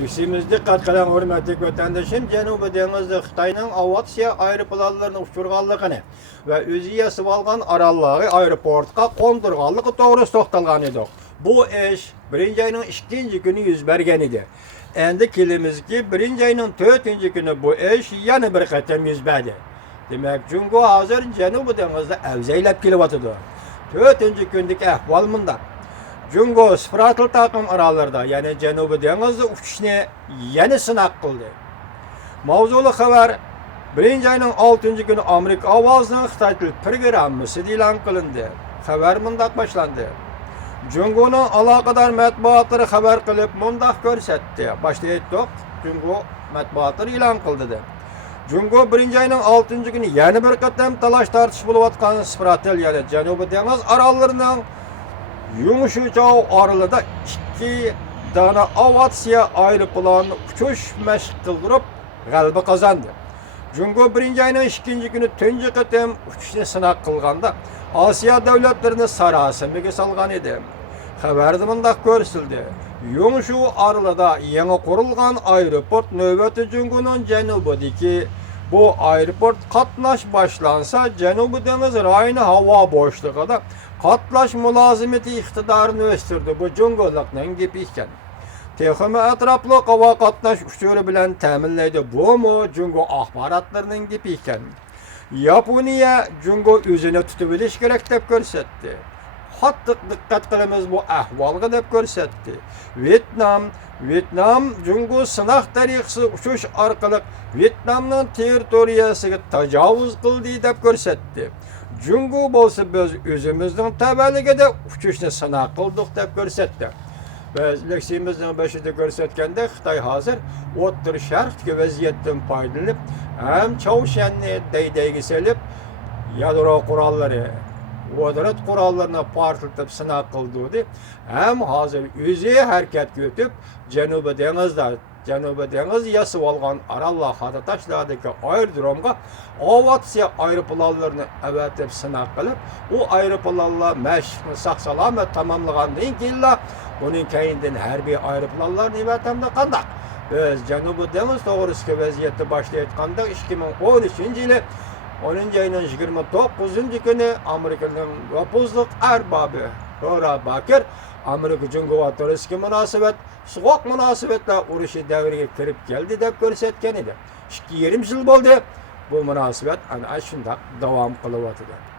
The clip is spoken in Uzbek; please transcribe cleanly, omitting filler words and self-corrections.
Yüksimiz dikkat kılan hürmetli vatandaşım, Cenubi Denizli Xitayning aviatsiya aeroplanlarini uçurganligini ve özü yasab algan arallağı aeroportga qondirganligi to'g'risida to'xtalgan edik. Bu ish 1-ayning 2-chi kuni yuz bergan edi. Endi kelimizki 1-ayning 4-chi kuni bu ish yana bir qatam yuz berdi. Demek Jungo hozir Cenubi Denizda avzaylab kelyapti. 4-chi kundagi ahvol munda. Jungo Spratel takım aralarda, yani Cenubi Denizli uçuşni yana sınaq qildi. Mavzulu xabar 1-ayning 6-chi kuni Amerika ovozining Xitoy til programmasi e'lon qilindi. Xabar mundaq boshlandi. Jungoning aloqador matbuotlari xabar qilib mundaq ko'rsatdi. Boshda aytdik, Jungo matbuotlari e'lon qildi. Jungo 1-ayning 6-chi kuni yana bir qatam talash tartish bo'layotgan Spratel, yani Cenubi Deniz aralarının Yumuşuçav aralığında 2 tane aviatsiya aeroplanı uçuş məşq qıldırıb g'alaba qozondi. Jungo 1-ayning 2-chi kuni tunji qatam uçuşni sınaq qilganda Osiyo davlatlarini sarosimaga salgan edi. Xabarda mundaq ko'rsatildi. Yumshu aralida yangi qurilgan aeroport navbati Jungoning janubidagi bu aeroport qatnash boshlansa, Janubi Deniz rayoni havo bo'shlig'ida qatnash mulozimati iqtidorini o'stirdi. Bu Jungolikning gapi ekan. Texnik atrofli havo qatnash uchuri bilan ta'minlaydi. Bu mu Jungo axborotlarining gapi ekan. Yaponiya Jungo o'zini tutib olish kerak deb ko'rsatdi. Qattiq diqqat qilamiz bu ahvolga deb ko'rsatdi. Vietnam Jungo sınaq tariqasi uçuş orqali Vietnamning territoriyasiga tajovuz qildi deb ko'rsatdi. Jungo bo'lsa biz o'zimizning tavalligida uçuşni sınaq qildik deb ko'rsatdi. Biz leksimizning boshida ko'rsatganda Xitoy hozir O'rta Sharqdagi vaziyatdan foydalanib, ham Chovshanni daydayga solib, yadro qurollari vodorod qurollarını portlatib sınaq qildi. Hem hozir o'zi harakat etib Janubi Deniz yasab olgan Arallohada tashladagi aerodromga aviatsiya aeroplanlarini avatib sınaq qilib, u aeroplanlar mashqni sog'-salomat tamomlagandan keyin uning keyindan harbiy aeroplanlarni avatamda qandaq. Biz Janubi Deniz to'g'risidagi vaziyatni boshlayotganda 2013-yili 10-ayning 29-chi kuni Amerikaning nopuzliq arbobi Rora Bakir Amerika Jungo o'rtasidagi munosabat so'q munosabatlar urushi davriga kirib keldi deb ko'rsatgan edi. 2,5 yil bo'ldi bu munosabat ana shunday davom qilyapti.